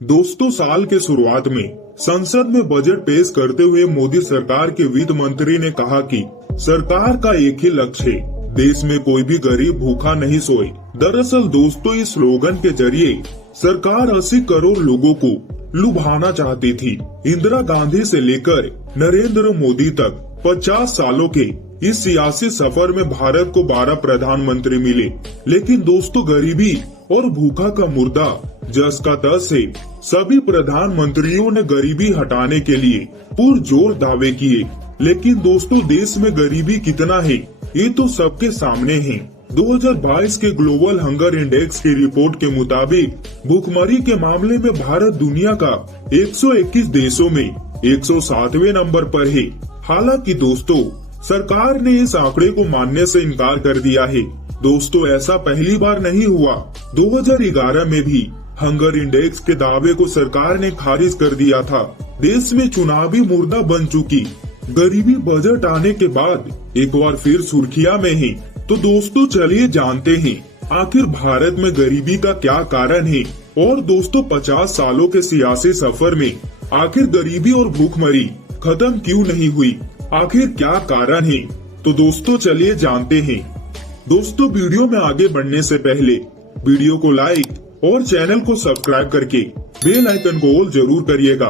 दोस्तों, साल के शुरुआत में संसद में बजट पेश करते हुए मोदी सरकार के वित्त मंत्री ने कहा कि सरकार का एक ही लक्ष्य है, देश में कोई भी गरीब भूखा नहीं सोए। दरअसल दोस्तों, इस स्लोगन के जरिए सरकार 80 करोड़ लोगों को लुभाना चाहती थी। इंदिरा गांधी से लेकर नरेंद्र मोदी तक 50 सालों के इस सियासी सफर में भारत को 12 प्रधानमंत्री मिले, लेकिन दोस्तों गरीबी और भूखा का मुर्दा जस का तस है। सभी प्रधानमंत्रियों ने गरीबी हटाने के लिए पुरजोर दावे किए, लेकिन दोस्तों देश में गरीबी कितना है ये तो सबके सामने है। 2022 के ग्लोबल हंगर इंडेक्स की रिपोर्ट के मुताबिक भूखमरी के मामले में भारत दुनिया का 121 देशों में 107वें नंबर पर है। हालांकि दोस्तों सरकार ने इस आंकड़े को मानने से इनकार कर दिया है। दोस्तों ऐसा पहली बार नहीं हुआ। 2011 में भी हंगर इंडेक्स के दावे को सरकार ने खारिज कर दिया था। देश में चुनावी मुर्दा बन चुकी गरीबी बजट आने के बाद एक बार फिर सुर्खियां में है। तो दोस्तों चलिए जानते हैं आखिर भारत में गरीबी का क्या कारण है, और दोस्तों 50 सालों के सियासी सफर में आखिर गरीबी और भूखमरी खत्म क्यों नहीं हुई, आखिर क्या कारण है। तो दोस्तों चलिए जानते हैं। दोस्तों वीडियो में आगे बढ़ने से पहले वीडियो को लाइक और चैनल को सब्सक्राइब करके बेल आइकन को ऑल जरूर करिएगा।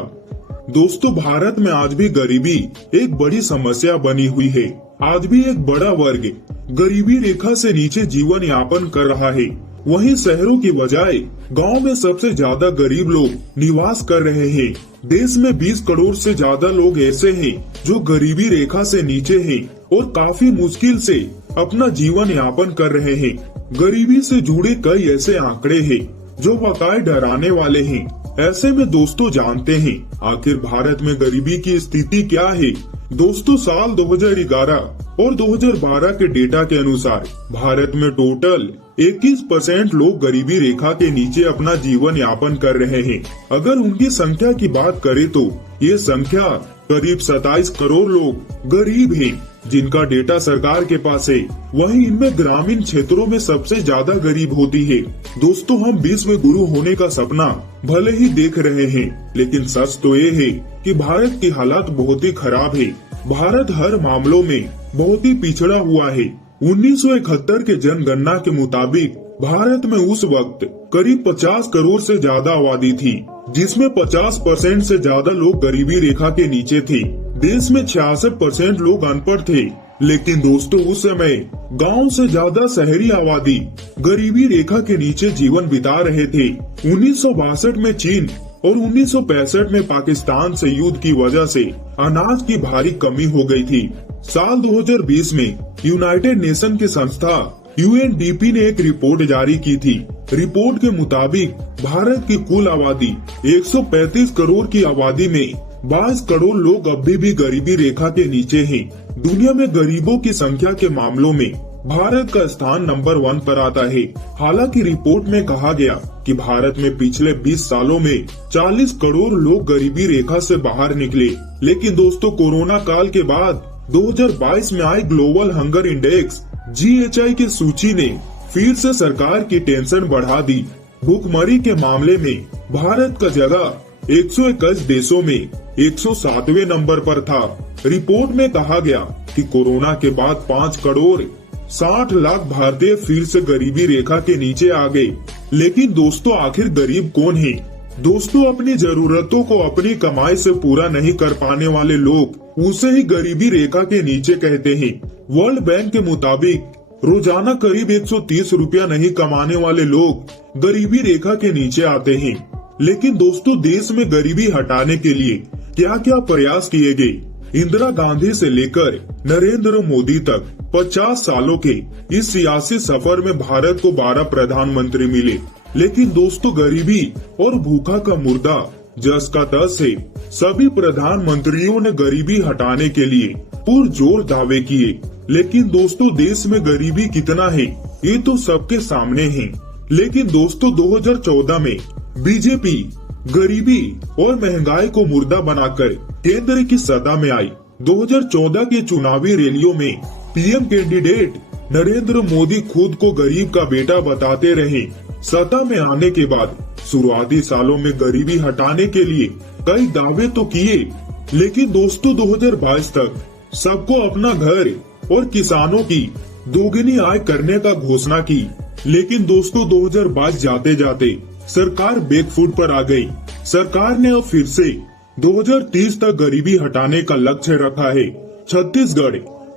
दोस्तों भारत में आज भी गरीबी एक बड़ी समस्या बनी हुई है। आज भी एक बड़ा वर्ग गरीबी रेखा से नीचे जीवन यापन कर रहा है। वहीं शहरों की बजाय गांव में सबसे ज्यादा गरीब लोग निवास कर रहे हैं। देश में 20 करोड़ से ज्यादा लोग ऐसे हैं जो गरीबी रेखा से नीचे हैं और काफी मुश्किल से अपना जीवन यापन कर रहे हैं। गरीबी से जुड़े कई ऐसे आंकड़े हैं जो वाकई डराने वाले हैं। ऐसे में दोस्तों जानते हैं आखिर भारत में गरीबी की स्थिति क्या है। दोस्तों साल 2011 और 2012 के डेटा के अनुसार भारत में टोटल 21% लोग गरीबी रेखा के नीचे अपना जीवन यापन कर रहे हैं। अगर उनकी संख्या की बात करें तो ये संख्या करीब 27 करोड़ लोग गरीब हैं, जिनका डेटा सरकार के पास है। वहीं इनमें ग्रामीण क्षेत्रों में सबसे ज्यादा गरीब होती है। दोस्तों हम विश्व गुरु होने का सपना भले ही देख रहे हैं, लेकिन सच तो ये है कि भारत की हालत बहुत ही खराब है। भारत हर मामलों में बहुत ही पिछड़ा हुआ है। 1971 के जनगणना के मुताबिक भारत में उस वक्त करीब 50 करोड़ से ज्यादा आबादी थी, जिसमें 50% से ज्यादा लोग गरीबी रेखा के नीचे थे। देश में 66% लोग अनपढ़ थे। लेकिन दोस्तों उस समय गांव से ज्यादा शहरी आबादी गरीबी रेखा के नीचे जीवन बिता रहे थे। 1962 में चीन और 1965 में पाकिस्तान से युद्ध की वजह से अनाज की भारी कमी हो गई थी। साल 2020 में यूनाइटेड नेशन की संस्था UNDP ने एक रिपोर्ट जारी की थी। रिपोर्ट के मुताबिक भारत की कुल आबादी 135 करोड़ की आबादी में 22 करोड़ लोग अभी भी गरीबी रेखा के नीचे हैं। दुनिया में गरीबों की संख्या के मामलों में भारत का स्थान नंबर 1 पर आता है। हालांकि रिपोर्ट में कहा गया कि भारत में पिछले 20 सालों में 40 करोड़ लोग गरीबी रेखा से बाहर निकले। लेकिन दोस्तों कोरोना काल के बाद 2022 में आई ग्लोबल हंगर इंडेक्स GHI की सूची ने फिर से सरकार की टेंशन बढ़ा दी। भूखमरी के मामले में भारत का जगह 121 देशों में 107वें नंबर पर था। रिपोर्ट में कहा गया कि कोरोना के बाद 5 करोड़ 60 लाख भारतीय फिर से गरीबी रेखा के नीचे आ गए। लेकिन दोस्तों आखिर गरीब कौन है? दोस्तों अपनी जरूरतों को अपनी कमाई से पूरा नहीं कर पाने वाले लोग उसे ही गरीबी रेखा के नीचे कहते हैं। वर्ल्ड बैंक के मुताबिक रोजाना करीब 130 रुपया नहीं कमाने वाले लोग गरीबी रेखा के नीचे आते हैं। लेकिन दोस्तों देश में गरीबी हटाने के लिए क्या क्या प्रयास किए गए? इंदिरा गांधी से लेकर नरेंद्र मोदी तक 50 सालों के इस सियासी सफर में भारत को 12 प्रधानमंत्री मिले, लेकिन दोस्तों गरीबी और भूखा का मुर्दा जस का तस है। सभी प्रधानमंत्रियों ने गरीबी हटाने के लिए पुरजोर दावे किए, लेकिन दोस्तों देश में गरीबी कितना है ये तो सबके सामने है। लेकिन दोस्तों 2014 में बीजेपी गरीबी और महंगाई को मुर्दा बनाकर केंद्र की सत्ता में आई। 2014 के चुनावी रैलियों में पीएम कैंडिडेट नरेंद्र मोदी खुद को गरीब का बेटा बताते रहे। सत्ता में आने के बाद शुरुआती सालों में गरीबी हटाने के लिए कई दावे तो किए, लेकिन दोस्तों 2022 तक सबको अपना घर और किसानों की दोगुनी आय करने का घोषणा की। लेकिन दोस्तों 2022 जाते जाते सरकार बैकफुट पर आ गई। सरकार ने अब फिर से 2030 तक गरीबी हटाने का लक्ष्य रखा है। छत्तीसगढ़,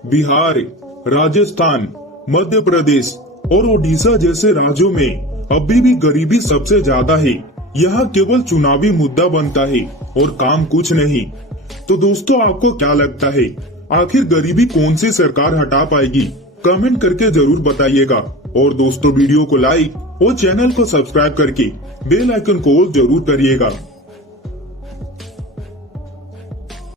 बिहार, राजस्थान, मध्य प्रदेश और ओडिशा जैसे राज्यों में अभी भी गरीबी सबसे ज्यादा है। यहाँ केवल चुनावी मुद्दा बनता है और काम कुछ नहीं। तो दोस्तों आपको क्या लगता है, आखिर गरीबी कौन सी सरकार हटा पाएगी? कमेंट करके जरूर बताइएगा। और दोस्तों वीडियो को लाइक और चैनल को सब्सक्राइब करके बेल आइकन को जरूर करिएगा।